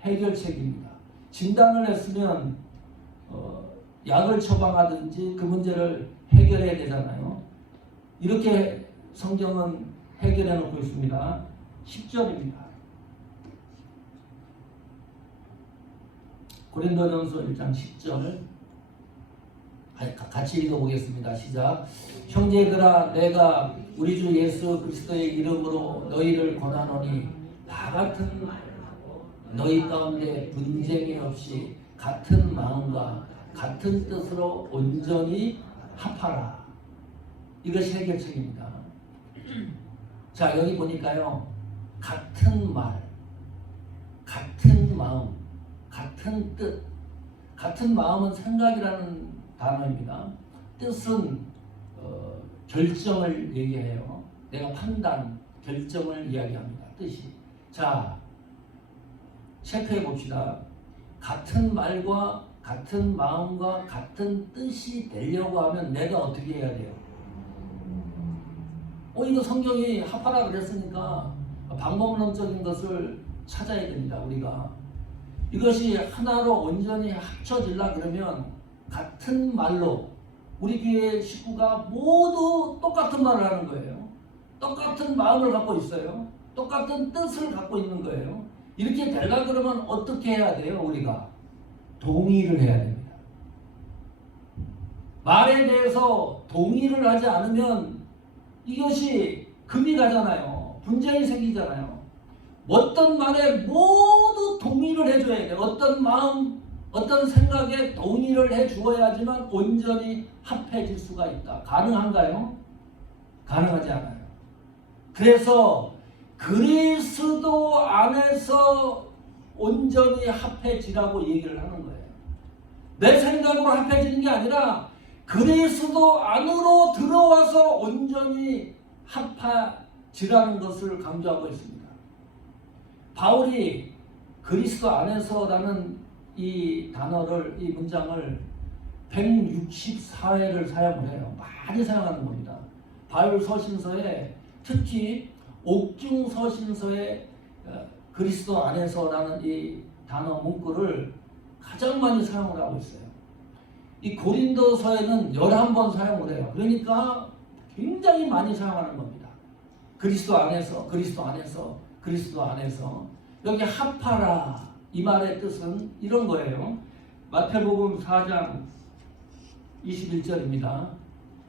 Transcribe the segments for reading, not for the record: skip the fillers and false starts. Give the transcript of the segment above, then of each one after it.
해결책입니다. 진단을 했으면 약을 처방하든지 그 문제를 해결해야 되잖아요. 이렇게 성경은 해결해 놓고 있습니다. 10절입니다. 고린도전서 1장 10절 같이 읽어보겠습니다. 시작. 형제들아, 내가 우리 주 예수 그리스도의 이름으로 너희를 권하노니 다 같은 너희 가운데 분쟁이 없이 같은 마음과 같은 뜻으로 온전히 합하라. 이것이 해결책입니다. 자, 여기 보니까요, 같은 말, 같은 마음, 같은 뜻. 같은 마음은 생각이라는 단어입니다. 뜻은 결정을 얘기해요. 내가 판단, 결정을 이야기합니다. 뜻이. 자, 체크해 봅시다. 같은 말과 같은 마음과 같은 뜻이 되려고 하면 내가 어떻게 해야 돼요? 이거 성경이 합하라 그랬으니까 방법론적인 것을 찾아야 됩니다. 우리가 이것이 하나로 온전히 합쳐질라 그러면 같은 말로 우리 교회 식구가 모두 똑같은 말을 하는 거예요. 똑같은 마음을 갖고 있어요. 똑같은 뜻을 갖고 있는 거예요. 이렇게 되려 그러면 어떻게 해야 돼요? 우리가 동의를 해야 됩니다. 말에 대해서 동의를 하지 않으면 이것이 금이 가잖아요. 분쟁이 생기잖아요. 어떤 말에 모두 동의를 해줘야 돼요. 어떤 마음, 어떤 생각에 동의를 해주어야지만 온전히 합해질 수가 있다. 가능한가요? 가능하지 않아요. 그래서 그리스도 안에서 온전히 합해지라고 얘기를 하는 거예요. 내 생각으로 합해지는 게 아니라 그리스도 안으로 들어와서 온전히 합해지라는 것을 강조하고 있습니다. 바울이 그리스도 안에서라는 이 단어를, 이 문장을 164회를 사용을 해요. 많이 사용하는 겁니다. 바울 서신서에, 특히 옥중 서신서에 그리스도 안에서라는 이 단어 문구를 가장 많이 사용을 하고 있어요. 이 고린도서에는 11번 사용을 해요. 그러니까 굉장히 많이 사용하는 겁니다. 그리스도 안에서, 그리스도 안에서, 그리스도 안에서. 여기 합하라, 이 말의 뜻은 이런 거예요. 마태복음 4장 21절입니다.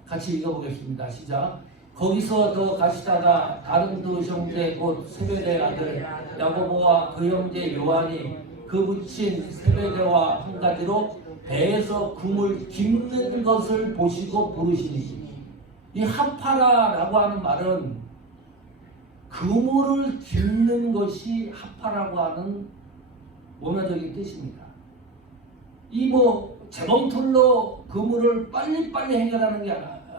같이 읽어보겠습니다. 시작. 거기서 더 가시다가 다른 두 형제 곧 세베대의 아들 야고보와 그 형제 요한이 그 붙인 세베대와 한 가지로 배에서 금을 깁는 것을 보시고 부르시니, 이 합하라라고 하는 말은 그물을 깁는 것이 합하라고 하는 원어적인 뜻입니다. 이 재봉틀로 그물을 빨리빨리 해결하는 게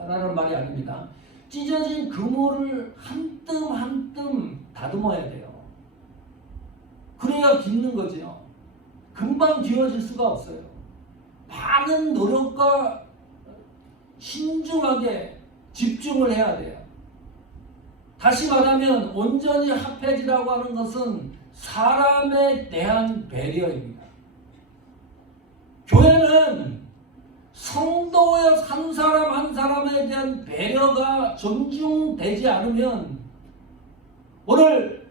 라는 말이 아닙니다. 찢어진 그물을 한 뜸 한 뜸 다듬어야 돼요. 그래야 깁는 거죠. 금방 기어질 수가 없어요. 많은 노력과 신중하게 집중을 해야 돼요. 다시 말하면 온전히 합해지라고 하는 것은 사람에 대한 배려입니다. 교회는 성도의 한 사람 한 사람에 대한 배려가 존중되지 않으면, 오늘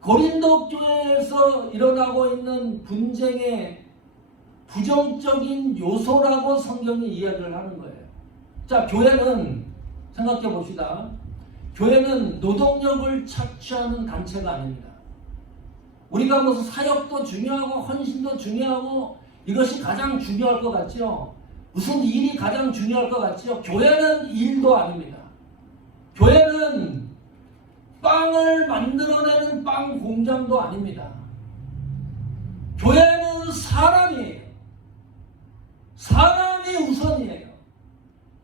고린도 교회에서 일어나고 있는 분쟁의 부정적인 요소라고 성경이 이야기를 하는 거예요. 자, 교회는 생각해 봅시다. 교회는 노동력을 착취하는 단체가 아닙니다. 우리가 무슨 사역도 중요하고 헌신도 중요하고 이것이 가장 중요할 것 같죠? 무슨 일이 가장 중요할 것 같죠? 교회는 일도 아닙니다. 교회는 빵을 만들어내는 빵 공장도 아닙니다. 교회는 사람이에요. 사람이 우선이에요.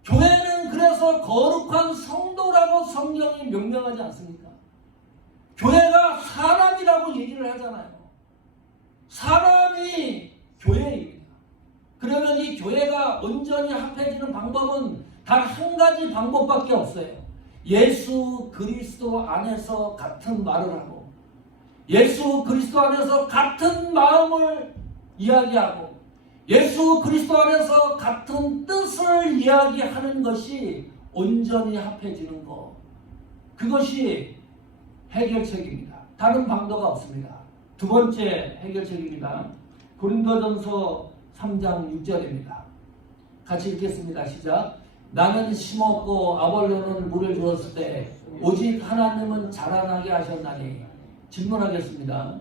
교회는 그래서 거룩한 성도라고 성경이 명명하지 않습니까? 교회가 사람이라고 얘기를 하잖아요. 사람이 교회입니다. 그러면 이 교회가 온전히 합해지는 방법은 단 한 가지 방법밖에 없어요. 예수 그리스도 안에서 같은 말을 하고 예수 그리스도 안에서 같은 마음을 이야기하고 예수 그리스도 안에서 같은 뜻을 이야기하는 것이 온전히 합해지는 것, 그것이 해결책입니다. 다른 방도가 없습니다. 두 번째 해결책입니다. 고린도전서 3장 6절입니다. 같이 읽겠습니다. 시작. 나는 심었고 아볼로는 물을 주었을 때 오직 하나님은 자라나게 하셨나니. 질문하겠습니다.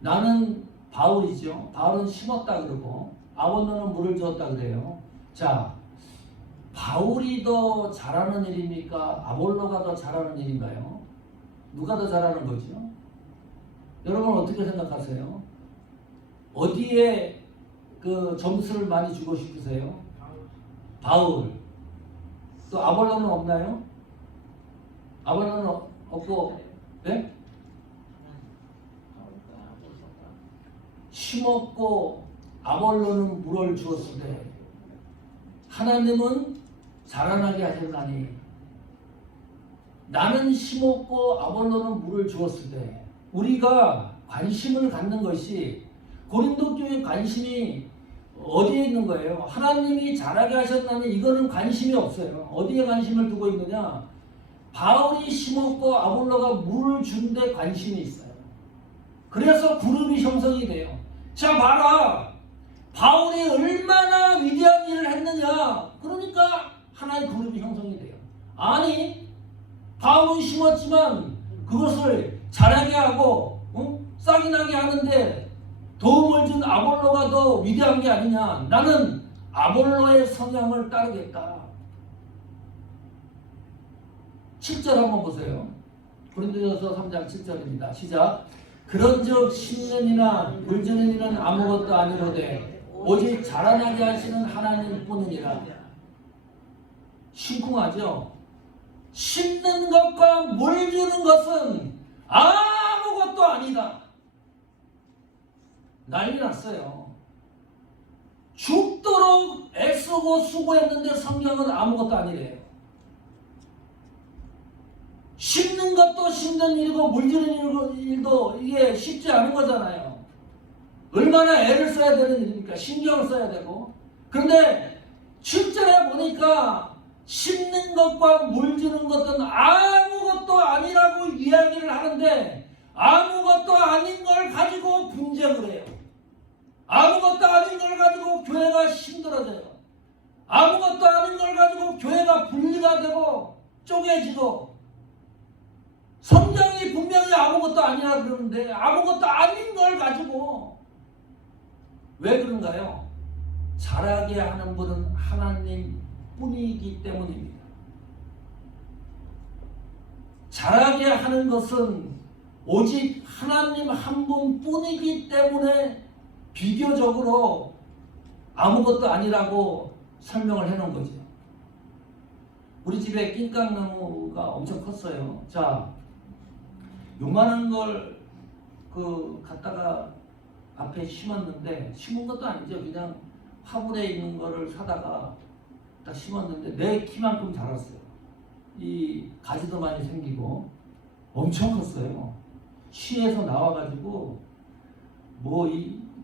나는 바울이죠. 바울은 심었다 그러고 아볼로는 물을 주었다 그래요. 자, 바울이 더 잘하는 일입니까? 아볼로가 더 잘하는 일인가요? 누가 더 잘하는 거죠? 여러분 어떻게 생각하세요? 어디에 그 점수를 많이 주고 싶으세요? 바울. 또 아볼로는 없나요? 아볼로는 없고, 네? 심었고 아볼로는 물을 주었을 때 하나님은 자라나게 하셨나니. 나는 심었고 아볼로는 물을 주었을 때 우리가 관심을 갖는 것이 고린도 교회 관심이 어디에 있는 거예요? 하나님이 자라게 하셨나니 이거는 관심이 없어요. 어디에 관심을 두고 있느냐? 바울이 심었고 아볼로가 물을 준 데 관심이 있어요. 그래서 그룹이 형성이 돼요. 자, 봐라. 바울이 얼마나 위대한 일을 했느냐. 그러니까 하나의 그룹이 형성이 돼요. 아니, 바울은 심었지만 그것을 자라게 하고 싹이 나게 하는데 도움을 준 아볼로가 더 위대한 게 아니냐. 나는 아볼로의 성향을 따르겠다. 7절 한번 보세요. 고린도전서 3장 7절입니다. 시작. 그런즉 심는 이나 물주는 이는 아무것도 아니로되 오직 자라나게 하시는 하나님뿐이니라. 심쿵하죠? 심는 것과 물 주는 것은 아무것도 아니다. 난리 났어요. 죽도록 애쓰고 수고했는데 성경은 아무것도 아니래요. 심는 것도 심는 일이고 물주는 일도 이게 쉽지 않은 거잖아요. 얼마나 애를 써야 되는 일입니까? 신경을 써야 되고. 그런데 7절에 보니까 심는 것과 물주는 것은 아무것도 아니라고 이야기를 하는데 아무것도 아닌 걸 가지고 분쟁을 해요. 아무것도 아닌 걸 가지고 교회가 힘들어져요. 아무것도 아닌 걸 가지고 교회가 분리가 되고 쪼개지고. 성경이 분명히 아무것도 아니라 그러는데 아무것도 아닌 걸 가지고 왜 그런가요? 자라게 하는 분은 하나님 뿐이기 때문입니다. 자라게 하는 것은 오직 하나님 한 분뿐이기 때문에 비교적으로 아무것도 아니라고 설명을 해놓은 거죠. 우리 집에 낑깡나무가 엄청 컸어요. 자, 요만한 걸 갖다가 앞에 심었는데, 심은 것도 아니죠. 그냥 화분에 있는 거를 사다가 딱 심었는데 내 키만큼 자랐어요. 이 가지도 많이 생기고 엄청 컸어요. 시에서 나와가지고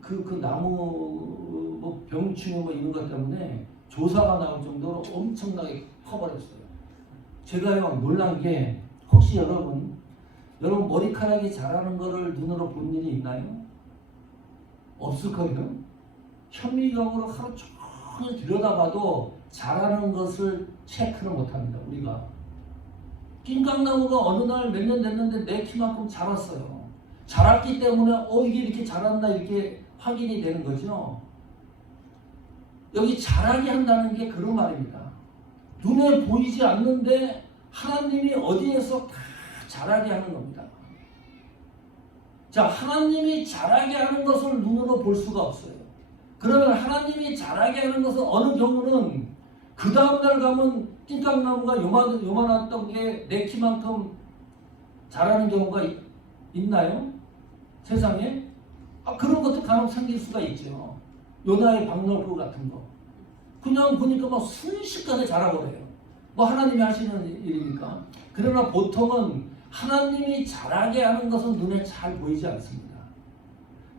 그 나무 병충해 이런 것 때문에 조사가 나올 정도로 엄청나게 커버렸어요. 제가요 놀란 게 혹시 여러분 머리카락이 자라는 거를 눈으로 본 일이 있나요? 없을 거예요. 현미경으로 하루 종일 들여다봐도 자라는 것을 체크를 못합니다. 우리가 낑깡나무가 어느 날 몇 년 됐는데 내 키만큼 자랐어요. 자랐기 때문에 이게 이렇게 자랐나 이렇게 확인이 되는 거죠. 여기 자라게 한다는 게 그런 말입니다. 눈에 보이지 않는데 하나님이 어디에서 다 자라게 하는 겁니다. 자, 하나님이 자라게 하는 것을 눈으로 볼 수가 없어요. 그러면 하나님이 자라게 하는 것은 어느 경우는 그 다음날 가면 낑깡나무가 요만했던 게 내 키만큼 자라는 경우가 있나요? 세상에? 그런 것도 간혹 생길 수가 있죠. 요나의 박너풀 같은 거. 그냥 보니까 막 순식간에 자라버려요. 하나님이 하시는 일이니까. 그러나 보통은 하나님이 잘하게 하는 것은 눈에 잘 보이지 않습니다.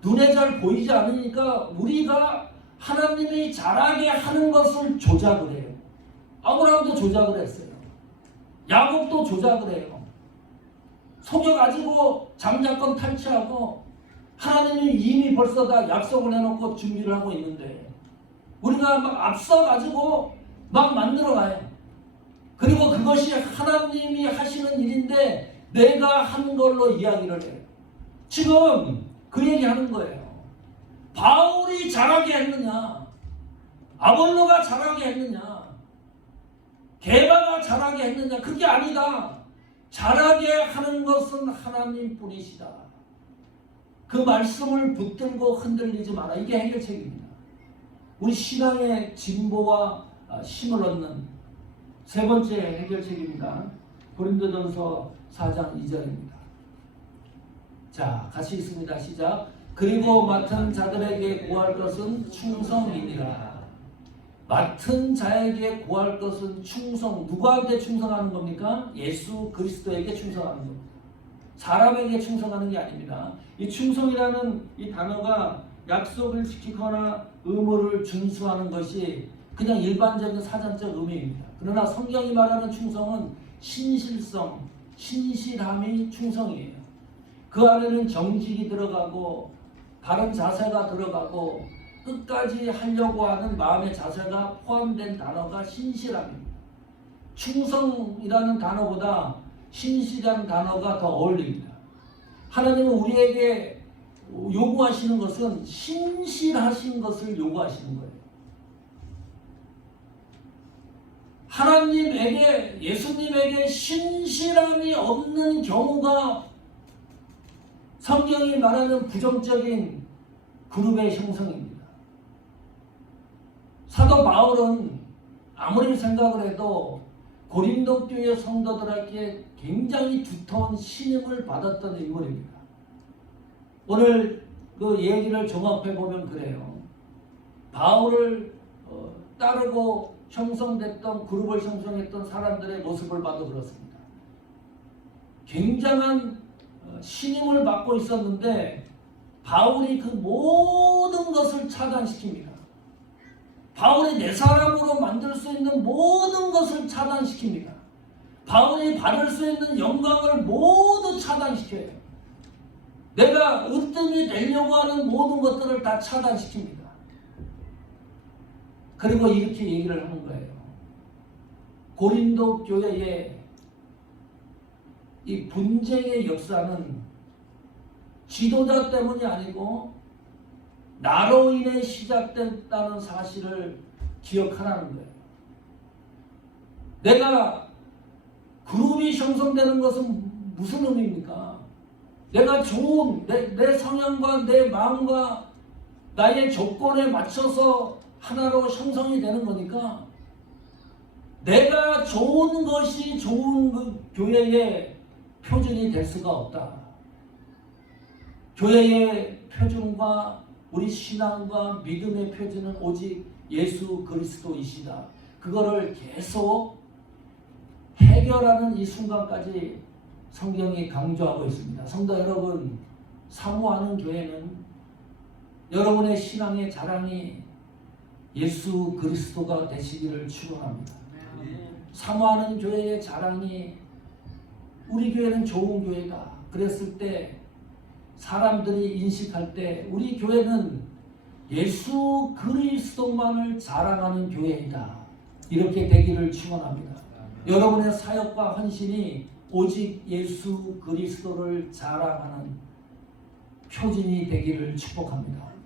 눈에 잘 보이지 않으니까 우리가 하나님이 잘하게 하는 것을 조작을 해요. 아브라함도 조작을 했어요. 야곱도 조작을 해요. 속여가지고 장자권 탈취하고 하나님이 이미 벌써 다 약속을 해놓고 준비를 하고 있는데 우리가 막 앞서가지고 막 만들어가요. 그리고 그것이 하나님이 하시는 일인데 내가 한 걸로 이야기를 해요. 지금 그 얘기하는 거예요. 바울이 잘하게 했느냐? 아볼로가 잘하게 했느냐? 게바가 잘하게 했느냐? 그게 아니다. 잘하게 하는 것은 하나님뿐이시다. 그 말씀을 붙들고 흔들리지 마라. 이게 해결책입니다. 우리 신앙의 진보와 힘을 얻는 세 번째 해결책입니다. 고린도전서 4장 2절입니다. 자, 같이 읽습니다. 시작. 그리고 맡은 자들에게 구할 것은 충성이니라. 맡은 자에게 구할 것은 충성. 누구한테 충성하는 겁니까? 예수 그리스도에게 충성하는 겁니다. 사람에게 충성하는 게 아닙니다. 이 충성이라는 이 단어가 약속을 지키거나 의무를 준수하는 것이 그냥 일반적인 사전적 의미입니다. 그러나 성경이 말하는 충성은 신실성, 신실함이 충성이에요. 그 안에는 정직이 들어가고 바른 자세가 들어가고 끝까지 하려고 하는 마음의 자세가 포함된 단어가 신실함입니다. 충성이라는 단어보다 신실한 단어가 더 어울립니다. 하나님은 우리에게 요구하시는 것은 신실하신 것을 요구하시는 거예요. 하나님에게, 예수님에게 신실함이 없는 경우가 성경이 말하는 부정적인 그룹의 형성입니다. 사도 바울은 아무리 생각을 해도 고린도 교회 성도들에게 굉장히 두터운 신임을 받았던 인물입니다. 오늘 그 얘기를 종합해 보면 그래요. 바울을 따르고 형성됐던 그룹을 형성했던 사람들의 모습을 봐도 그렇습니다. 굉장한 신임을 받고 있었는데 바울이 그 모든 것을 차단시킵니다. 바울이 내 사람으로 만들 수 있는 모든 것을 차단시킵니다. 바울이 받을 수 있는 영광을 모두 차단시켜요. 내가 으뜸이 되려고 하는 모든 것들을 다 차단시킵니다. 그리고 이렇게 얘기를 하는 거예요. 고린도 교회의 이 분쟁의 역사는 지도자 때문이 아니고 나로 인해 시작됐다는 사실을 기억하라는 거예요. 내가 그룹이 형성되는 것은 무슨 의미입니까? 내가 좋은 내 성향과 내 마음과 나의 조건에 맞춰서 하나로 형성이 되는 거니까 내가 좋은 것이 좋은 그 교회의 표준이 될 수가 없다. 교회의 표준과 우리 신앙과 믿음의 표준은 오직 예수 그리스도이시다. 그거를 계속 해결하는 이 순간까지 성경이 강조하고 있습니다. 성도 여러분, 사모하는 교회는 여러분의 신앙의 자랑이 예수 그리스도가 되시기를 축원합니다. 사모하는 교회의 자랑이 우리 교회는 좋은 교회다. 그랬을 때 사람들이 인식할 때 우리 교회는 예수 그리스도만을 자랑하는 교회이다. 이렇게 되기를 축원합니다. 여러분의 사역과 헌신이 오직 예수 그리스도를 자랑하는 표준이 되기를 축복합니다.